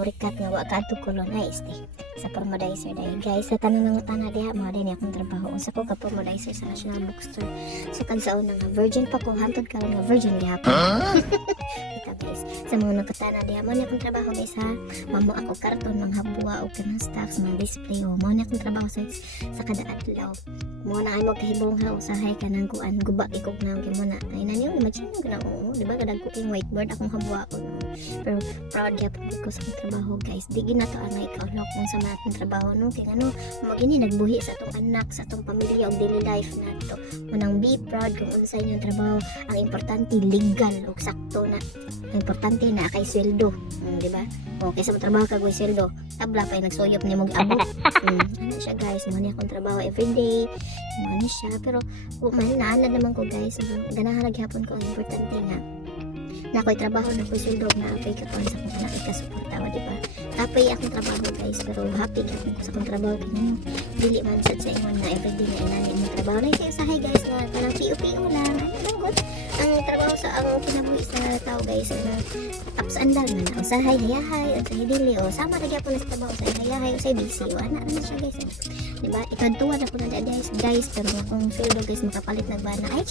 burikat nga wa kadto kolon ay este sa promodizer dai guys sa tanang nangutana diha mo din akong trabaho unsa ko ka promodizer sa National Bookstore so kansaon nga virgin pa ko hangtod karon nga virgin gihapon ito guys sa mga nagkutana diha mo ni akong trabaho guys ha mamo ako karton mga habwa o kanang stocks mga display o mo ni akong trabaho sa kada adlaw mo na ay mo kahibong ha usahay ka nang kuan guba ikog na mo na ay nanyo ni machine ko na oo di ba kadag ko king whiteboard akong habwa ko pero proud gyapon ko sa akong trabaho guys di ginato ang ikaulok kung sa mga akong trabaho no kay ano magini nagbuhi sa atong anak sa atong pamilya og daily life nato manang be proud kung unsa inyong trabaho ang importante legal ug sakto na ang importante na kay sweldo di ba okay sa trabaho kag way sweldo tabla pa nagsuyop ni mog abot ano siya guys mo ni akong trabaho everyday mo ni siya pero mahal naman ko guys ganahan naghapon ko ang importante nga na ako'y trabaho na ako'y sweldo na apay ka sa kung anak ikasuportawa di ba tapay akong trabaho guys pero happy ka kung sa akong trabaho kanya dili man sad sa ingon na everyday na inanin mo trabaho na kayo sahay guys na parang PO lang ang trabaho sa ang kinabuhi sa tao guys na ups and down na usahay hayahay usahay dili o sama na gyapon sa trabaho sa hayahay usahay busy wala na siya guys di ba ikantuwa na ko na guys pero kung sweldo guys makapalit na ba na ay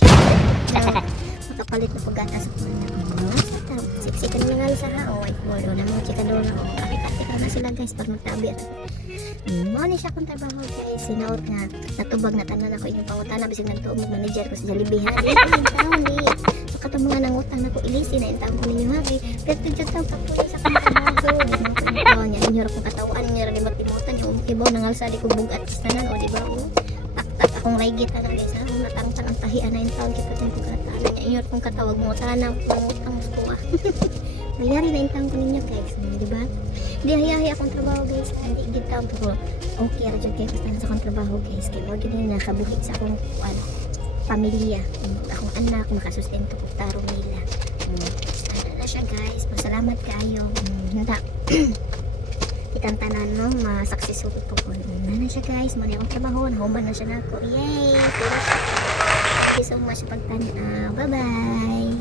makapalit na pagata sa siksi ka na nga sa ha o whiteboard o naman chika doon o kakita na sila guys pag magtabi mo ni siya kung trabaho guys sinaot nga natubag na tanan ako inyong pangutana bisig nagtuog mag manager ko sa Jollibee ha yung taon so katong mga nangutang na ko ilisi na yung taon ko ninyo ha kay pero dyan taon kapuyo sa kong trabaho niya inyo kung katawaan niya rin matimutan yung ibaw nangalsa di ko bugat sa tanan o di ba o tak akong raigit na guys ha natangtan ang tahian na yung taon kita yung pagkataan niya inyo kung katawag mo tanang pangutang sa kuha mayari na yung taon ko ninyo guys di ba di hayahay akong trabaho guys hindi gitaw pero okay ra jud kay basta sa akong trabaho guys kay mo gid nakabuhi sa akong pamilya akong anak makasustento ko tarong nila ano na siya guys pasalamat kayo handa kitang tanan no ma-successful ko na siya guys mo na akong trabaho nahuman na siya nako yay thank you so much sa pagtanaw bye bye